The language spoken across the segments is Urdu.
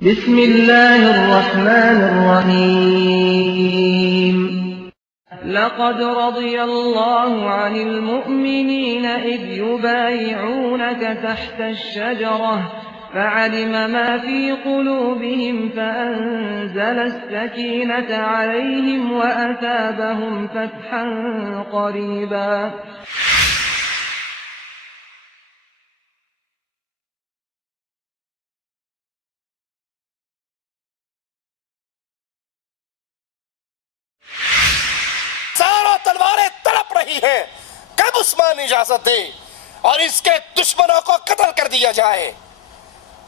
بسم الله الرحمن الرحيم لقد رضي الله عن المؤمنين إذ يبايعونك تحت الشجرة فعلم ما في قلوبهم فأنزل السكينة عليهم وأثابهم فتحا قريبا ہے کب عثمان اجازت دے اور اس کے دشمنوں کو قتل کر دیا جائے.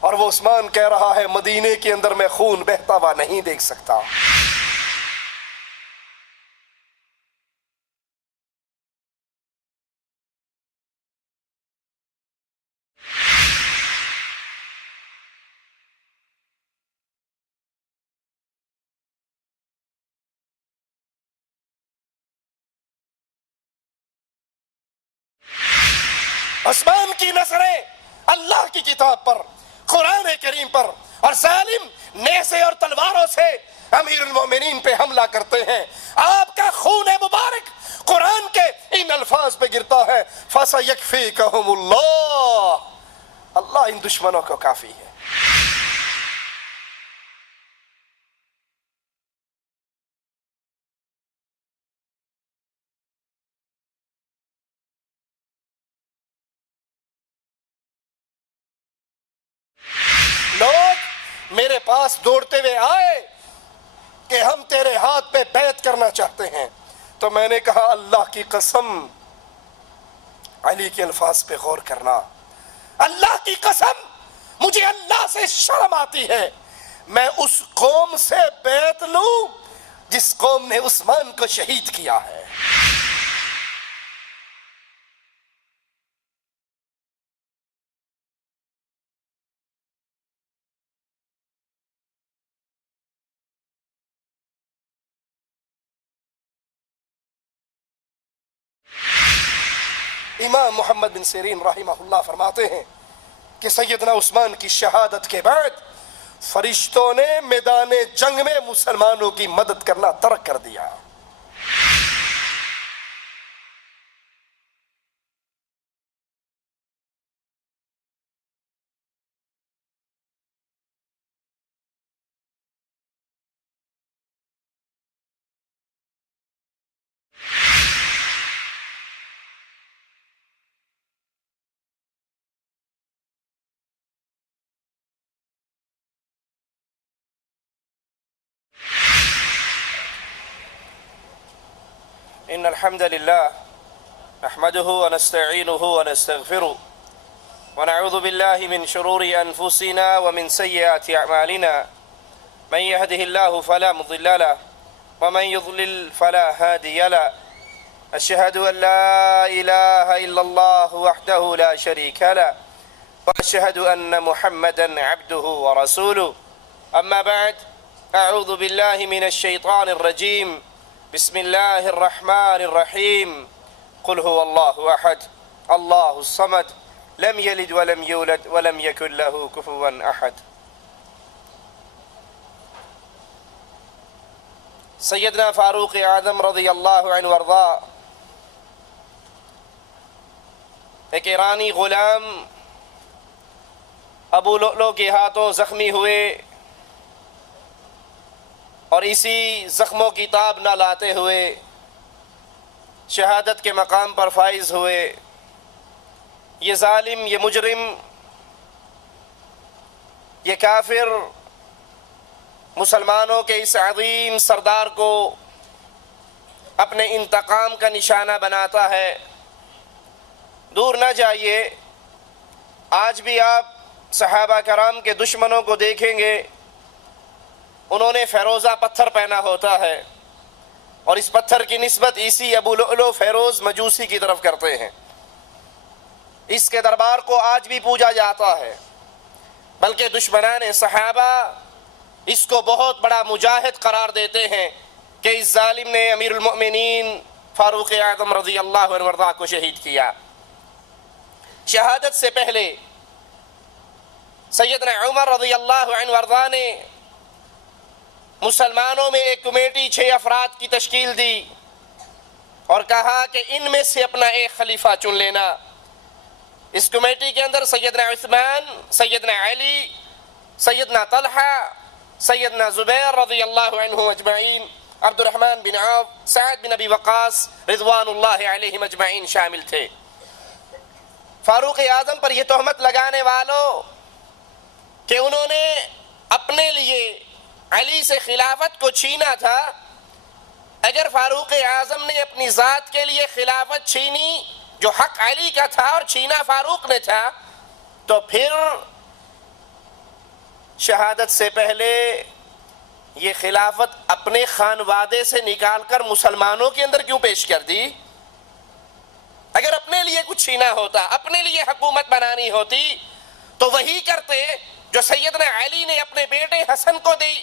اور وہ عثمان کہہ رہا ہے مدینے کے اندر میں خون بہتا ہوا نہیں دیکھ سکتا. عثمان کی نظریں اللہ کی کتاب پر، قرآن کریم پر، اور ظالم نیزے اور تلواروں سے امیر المومنین پہ حملہ کرتے ہیں. آپ کا خون مبارک قرآن کے ان الفاظ پہ گرتا ہے فَسَيَكْفِيكَهُمُ اللَّهُ. اللہ ان دشمنوں کو کافی ہے. لوگ میرے پاس دوڑتے ہوئے آئے کہ ہم تیرے ہاتھ پہ بیعت کرنا چاہتے ہیں. تو میں نے کہا اللہ کی قسم، علی کے الفاظ پہ غور کرنا. اللہ کی قسم مجھے اللہ سے شرم آتی ہے. میں اس قوم سے بیعت لوں جس قوم نے عثمان کو شہید کیا ہے. امام محمد بن سیرین رحمہ اللہ فرماتے ہیں کہ سیدنا عثمان کی شہادت کے بعد فرشتوں نے میدان جنگ میں مسلمانوں کی مدد کرنا ترک کر دیا. إن الحمد لله نحمده ونستعينه ونستغفره ونعوذ بالله من شرور أنفسنا ومن سيئات أعمالنا. من يهده الله فلا مضل له ومن يضلل فلا هادي له. أشهد أن لا إله إلا الله وحده لا شريك له وأشهد أن محمدا عبده ورسوله. أما بعد، أعوذ بالله من الشيطان الرجيم. بسم الله الرحمن الرحيم. قل هو الله أحد الله الصمد لم يلد ولم يولد ولم يكن له كفوا أحد. سیدنا فاروق اعظم رضی اللہ عنہ وارضا ایک ایرانی غلام ابو لؤلؤ کے ہاتھوں زخمی ہوئے اور اسی زخموں کی تاب نہ لاتے ہوئے شہادت کے مقام پر فائز ہوئے. یہ ظالم، یہ مجرم، یہ کافر مسلمانوں کے اس عظیم سردار کو اپنے انتقام کا نشانہ بناتا ہے. دور نہ جائیے، آج بھی آپ صحابہ کرام کے دشمنوں کو دیکھیں گے، انہوں نے فیروزہ پتھر پہنا ہوتا ہے اور اس پتھر کی نسبت اسی ابو لؤلؤ فیروز مجوسی کی طرف کرتے ہیں. اس کے دربار کو آج بھی پوجا جاتا ہے، بلکہ دشمنان صحابہ اس کو بہت بڑا مجاہد قرار دیتے ہیں کہ اس ظالم نے امیر المؤمنین فاروق اعظم رضی اللہ عنہ وارضا کو شہید کیا. شہادت سے پہلے سیدنا عمر رضی اللہ عنہ وارضا نے مسلمانوں میں ایک کمیٹی 6 افراد کی تشکیل دی اور کہا کہ ان میں سے اپنا ایک خلیفہ چن لینا۔ اس کمیٹی کے اندر سیدنا عثمان، سیدنا علی، سیدنا طلحہ، سیدنا زبیر رضی اللہ عنہ اجمعین، عبد الرحمن بن عوف، سعد بن ابی وقاص رضوان اللہ علیہم اجمعین شامل تھے۔ فاروق اعظم پر یہ تہمت لگانے والوں کہ انہوں نے اپنے لیے علی سے خلافت کو چھینا تھا، اگر فاروق اعظم نے اپنی ذات کے لیے خلافت چھینی جو حق علی کا تھا اور چھینا فاروق نے تھا، تو پھر شہادت سے پہلے یہ خلافت اپنے خانوادے سے نکال کر مسلمانوں کے اندر کیوں پیش کر دی؟ اگر اپنے لیے کچھ چھینا ہوتا، اپنے لیے حکومت بنانی ہوتی تو وہی کرتے جو سیدنا علی نے اپنے بیٹے حسن کو دی،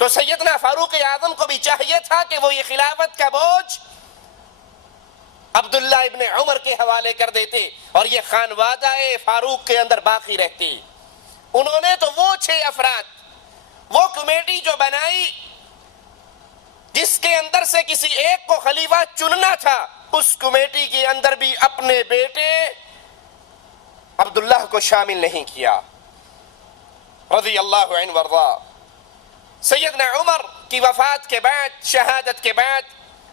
تو سیدنا فاروق اعظم کو بھی چاہیے تھا کہ وہ یہ خلافت کا بوجھ عبداللہ ابن عمر کے حوالے کر دیتے اور یہ خانوادہ فاروق کے اندر باقی رہتی۔ انہوں نے تو وہ 6 افراد، وہ کمیٹی جو بنائی جس کے اندر سے کسی ایک کو خلیفہ چننا تھا، اس کمیٹی کے اندر بھی اپنے بیٹے عبداللہ کو شامل نہیں کیا رضی اللہ عنہ وارضا۔ سیدنا عمر کی وفات کے بعد، شہادت کے بعد،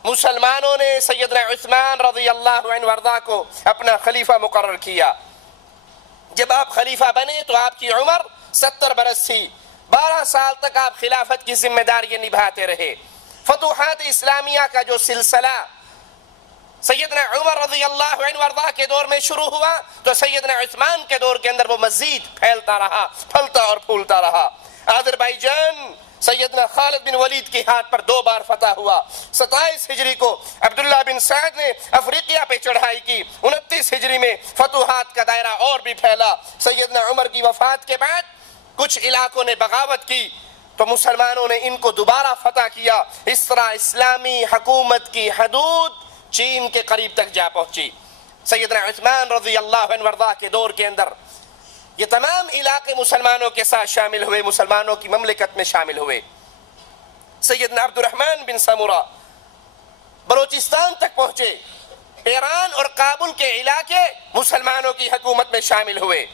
مسلمانوں نے سیدنا عثمان رضی اللہ عنہ وارضا کو اپنا خلیفہ مقرر کیا۔ جب آپ خلیفہ بنے تو آپ کی عمر 70 برس تھی، 12 سال تک آپ خلافت کی ذمہ داریاں نبھاتے رہے۔ فتوحات اسلامیہ کا جو سلسلہ سیدنا عمر رضی اللہ عنہ وارضا کے دور میں شروع ہوا تو سیدنا عثمان کے دور کے اندر وہ مزید پھیلتا رہا، پھلتا اور پھولتا رہا۔ آذربائیجان سیدنا خالد بن ولید کے ہاتھ پر 2 بار فتح ہوا۔ 27 ہجری کو عبداللہ بن سعد نے افریقیہ پہ چڑھائی کی۔ 29 ہجری میں فتوحات کا دائرہ اور بھی پھیلا۔ سیدنا عمر کی وفات کے بعد کچھ علاقوں نے بغاوت کی تو مسلمانوں نے ان کو دوبارہ فتح کیا۔ اس طرح اسلامی حکومت کی حدود چین کے قریب تک جا پہنچی۔ سیدنا عثمان رضی اللہ عنہ وارضا کے دور کے اندر یہ تمام علاقے مسلمانوں کے ساتھ شامل ہوئے، مسلمانوں کی مملکت میں شامل ہوئے۔ سیدنا عبد الرحمن بن سمرہ بلوچستان تک پہنچے، ایران اور کابل کے علاقے مسلمانوں کی حکومت میں شامل ہوئے۔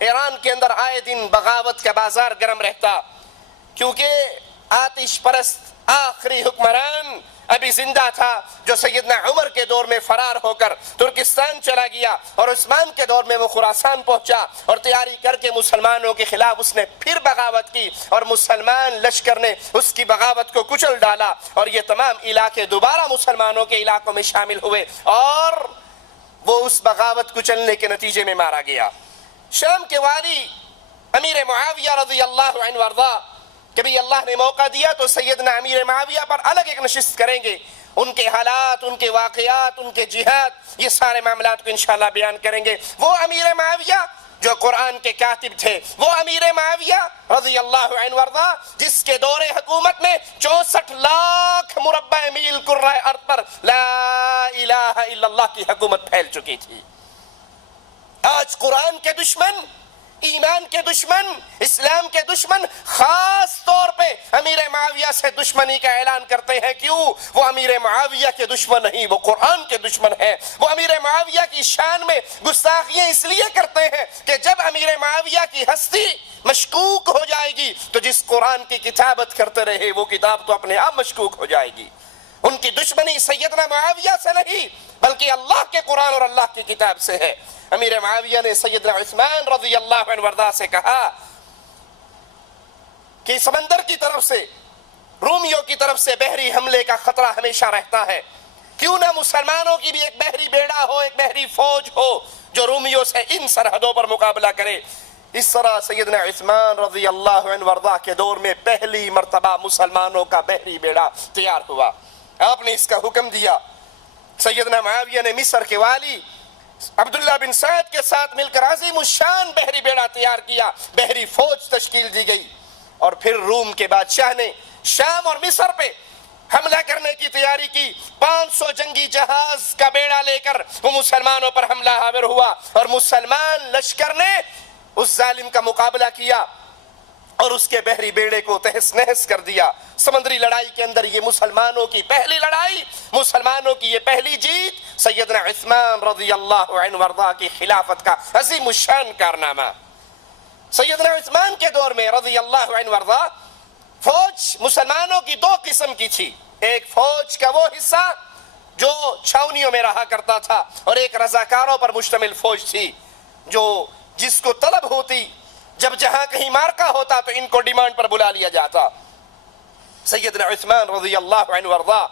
ایران کے اندر آئے دن بغاوت کا بازار گرم رہتا، کیونکہ آتش پرست آخری حکمران ابھی زندہ تھا جو سیدنا عمر کے دور میں فرار ہو کر ترکستان چلا گیا، اور عثمان کے دور میں وہ خراسان پہنچا اور تیاری کر کے مسلمانوں کے خلاف اس نے پھر بغاوت کی اور مسلمان لشکر نے اس کی بغاوت کو کچل ڈالا اور یہ تمام علاقے دوبارہ مسلمانوں کے علاقوں میں شامل ہوئے اور وہ اس بغاوت کچلنے کے نتیجے میں مارا گیا۔ شام کے والی امیر معاویہ رضی اللہ عنہ وارضا، کبھی اللہ نے موقع دیا تو سیدنا امیر معاویہ پر الگ ایک نشست کریں گے، ان کے حالات، ان کے واقعات، ان کے جہاد، یہ سارے معاملات کو انشاءاللہ بیان کریں گے۔ وہ امیر معاویہ جو قرآن کے کاتب تھے، وہ امیر معاویہ رضی اللہ عنہ وارضا جس کے دور حکومت میں 64 لاکھ مربع میل کرۂ ارض پر لا الہ الا اللہ کی حکومت پھیل چکی تھی۔ آج قرآن کے دشمن، ایمان کے دشمن، اسلام کے دشمن خاص طور پہ امیر معاویہ سے دشمنی کا اعلان کرتے ہیں۔ کیوں؟ وہ امیر معاویہ کے دشمن نہیں، وہ قرآن کے دشمن ہیں۔ وہ امیر معاویہ کی شان میں گستاخیاں اس لیے کرتے ہیں کہ جب امیر معاویہ کی ہستی مشکوک ہو جائے گی تو جس قرآن کی کتابت کرتے رہے وہ کتاب تو اپنے آپ مشکوک ہو جائے گی۔ ان کی دشمنی سیدنا معاویہ سے نہیں بلکہ اللہ کے قرآن اور اللہ کی کتاب سے ہے۔ امیر معاویہ نے سیدنا عثمان رضی اللہ عنہ وارضا سے کہا کہ سمندر کی طرف سے، رومیوں کی طرف سے بحری حملے کا خطرہ ہمیشہ رہتا ہے، کیوں نہ مسلمانوں کی بھی ایک بحری بیڑا ہو، ایک بحری فوج ہو جو رومیوں سے ان سرحدوں پر مقابلہ کرے۔ اس طرح سیدنا عثمان رضی اللہ عنہ وارضا کے دور میں پہلی مرتبہ مسلمانوں کا بحری بیڑا تیار ہوا۔ آپ نے اس کا حکم دیا۔ سیدنا معاویہ نے مصر کے والی عبداللہ بن سعد کے ساتھ مل کر عظیم الشان بحری بیڑا تیار کیا، بحری فوج تشکیل دی گئی، اور پھر روم کے بادشاہ نے شام اور مصر پہ حملہ کرنے کی تیاری کی۔ 500 جنگی جہاز کا بیڑا لے کر وہ مسلمانوں پر حملہ آور ہوا اور مسلمان لشکر نے اس ظالم کا مقابلہ کیا اور اس کے بحری بیڑے کو تہس نہس کر دیا. سمندری لڑائی کے اندر یہ مسلمانوں کی پہلی لڑائی، مسلمانوں کی یہ پہلی جیت، سیدنا عثمان رضی اللہ عنہ وارضاہ کی خلافت کا عظیم الشان کارنامہ. سیدنا عثمان کے دور میں رضی اللہ عنہ وارضاہ فوج مسلمانوں کی دو قسم کی تھی. ایک فوج کا وہ حصہ جو چھاونیوں میں رہا کرتا تھا، اور ایک رضاکاروں پر مشتمل فوج تھی جو جس کو طلب ہوتی، جب جہاں کہیں مارکا ہوتا تو ان کو ڈیمانڈ پر بلا لیا جاتا. سیدنا عثمان رضی اللہ عنہ وارضاہ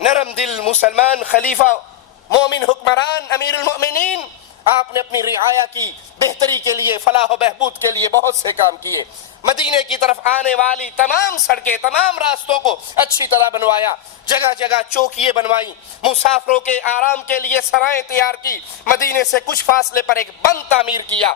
نرم دل مسلمان خلیفہ، مومن حکمران، امیر المؤمنین، آپ نے اپنی رعایا کی بہتری کے لیے، فلاح و بہبود کے لیے بہت سے کام کیے. مدینے کی طرف آنے والی تمام سڑکیں، تمام راستوں کو اچھی طرح بنوایا، جگہ جگہ چوکیے بنوائی، مسافروں کے آرام کے لیے سرائیں تیار کی. مدینے سے کچھ فاصلے پر ایک بند تعمیر کیا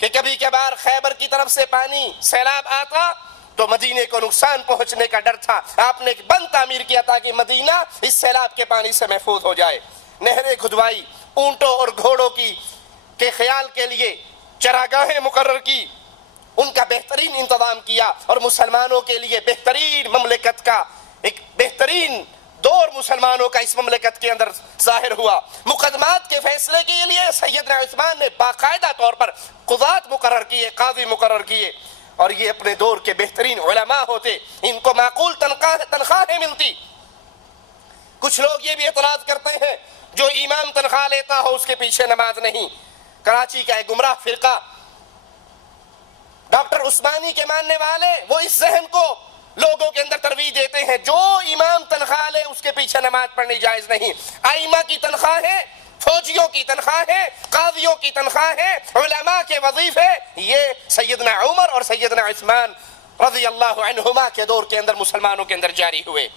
کہ کبھی کبھار خیبر کی طرف سے پانی سیلاب آتا تو مدینے کو نقصان پہنچنے کا ڈر تھا. آپ نے ایک بند تعمیر کیا تاکہ مدینہ اس سیلاب کے پانی سے محفوظ ہو جائے. نہریں کھدوائی، اونٹوں اور گھوڑوں کے خیال کے لیے چراگاہیں مقرر کی، ان کا بہترین انتظام کیا، اور مسلمانوں کے لیے بہترین مملکت کا ایک بہترین دور مسلمانوں کا اس مملکت کے اندر ظاہر ہوا. مقدمات کے فیصلے کے لیے سیدنا عثمان نے باقاعدہ طور پر قضات مقرر کیے، قاضی مقرر کیے، اور یہ اپنے دور کے بہترین علماء ہوتے. ان کو معقول تنخواہیں ملتی. کچھ لوگ یہ بھی اعتراض کرتے ہیں جو امام تنخواہ لیتا ہو اس کے پیچھے نماز نہیں. کراچی کا ایک گمراہ فرقہ ڈاکٹر عثمانی کے ماننے والے وہ اس ذہن کو لوگوں کے اندر ترویج دیتے ہیں جو امام تنخواہ لے اس کے پیچھے نماز پڑھنی جائز نہیں. ائمہ کی تنخواہیں، فوجیوں کی تنخواہیں، قاضیوں کی تنخواہیں، علماء کے وظیفے، یہ سیدنا عمر اور سیدنا عثمان رضی اللہ عنہما کے دور کے اندر مسلمانوں کے اندر جاری ہوئے.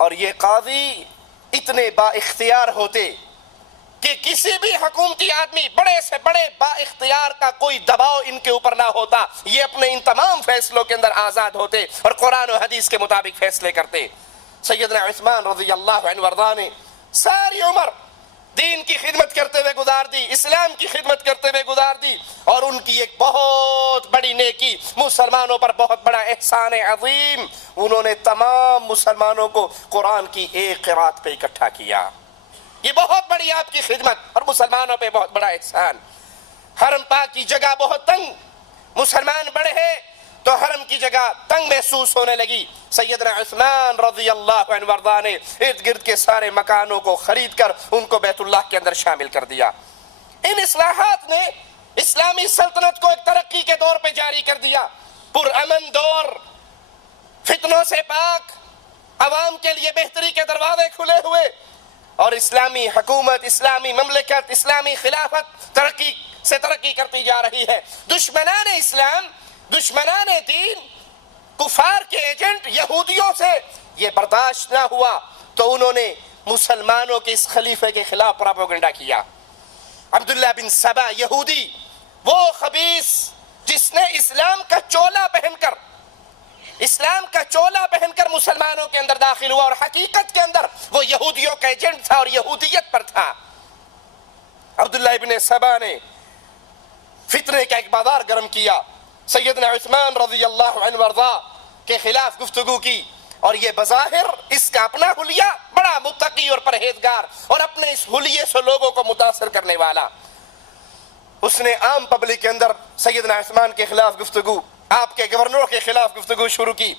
اور یہ قاضی اتنے با اختیار ہوتے کہ کسی بھی حکومتی آدمی بڑے سے بڑے با اختیار کا کوئی دباؤ ان کے اوپر نہ ہوتا. یہ اپنے ان تمام فیصلوں کے اندر آزاد ہوتے اور قرآن و حدیث کے مطابق فیصلے کرتے. سیدنا عثمان رضی اللہ عنہ وارضاہ نے ساری عمر دین کی خدمت کرتے ہوئے گزار دی، اسلام کی خدمت کرتے ہوئے گزار دی، اور ان کی ایک بہت بڑی نیکی، مسلمانوں پر بہت بڑا احسان عظیم، انہوں نے تمام مسلمانوں کو قرآن کی ایک قرات پہ اکٹھا کیا. یہ بہت بڑی آپ کی خدمت اور مسلمانوں پہ بہت بڑا احسان. حرم پاک کی جگہ بہت تنگ، مسلمان بڑھے تو حرم کی جگہ تنگ محسوس ہونے لگی. سیدنا عثمان رضی اللہ عنہ وارضاہ نے ارد گرد کے سارے مکانوں کو خرید کر ان کو بیت اللہ کے اندر شامل کر دیا. ان اصلاحات نے اسلامی سلطنت کو ایک ترقی کے دور پہ جاری کر دیا. پرامن دور، فتنوں سے پاک، عوام کے لیے بہتری کے دروازے کھلے ہوئے، اور اسلامی حکومت، اسلامی مملکت، اسلامی خلافت ترقی کرتی جا رہی ہے. دشمنان اسلام، دشمنان دین، کفار کے ایجنٹ یہودیوں سے یہ برداشت نہ ہوا تو انہوں نے مسلمانوں کے اس خلیفے کے خلاف پروپیگنڈا کیا. عبداللہ بن سبا یہودی، وہ خبیث جس نے اسلام کا چولا پہن کر مسلمانوں کے اندر داخل ہوا، اور حقیقت کے اندر وہ یہودیوں کا ایجنٹ تھا اور یہودیت پر تھا. عبداللہ ابن سبا نے فتنے کا ایک بازار گرم کیا، سیدنا عثمان رضی اللہ عنہ وارضاہ کے خلاف گفتگو کی، اور یہ بظاہر اس کا اپنا حلیہ بڑا متقی اور پرہیزگار اور اپنے اس حلیے سے لوگوں کو متاثر کرنے والا، اس نے عام پبلک کے اندر سیدنا عثمان کے خلاف گفتگو، آپ کے گورنروں کے خلاف گفتگو شروع کی.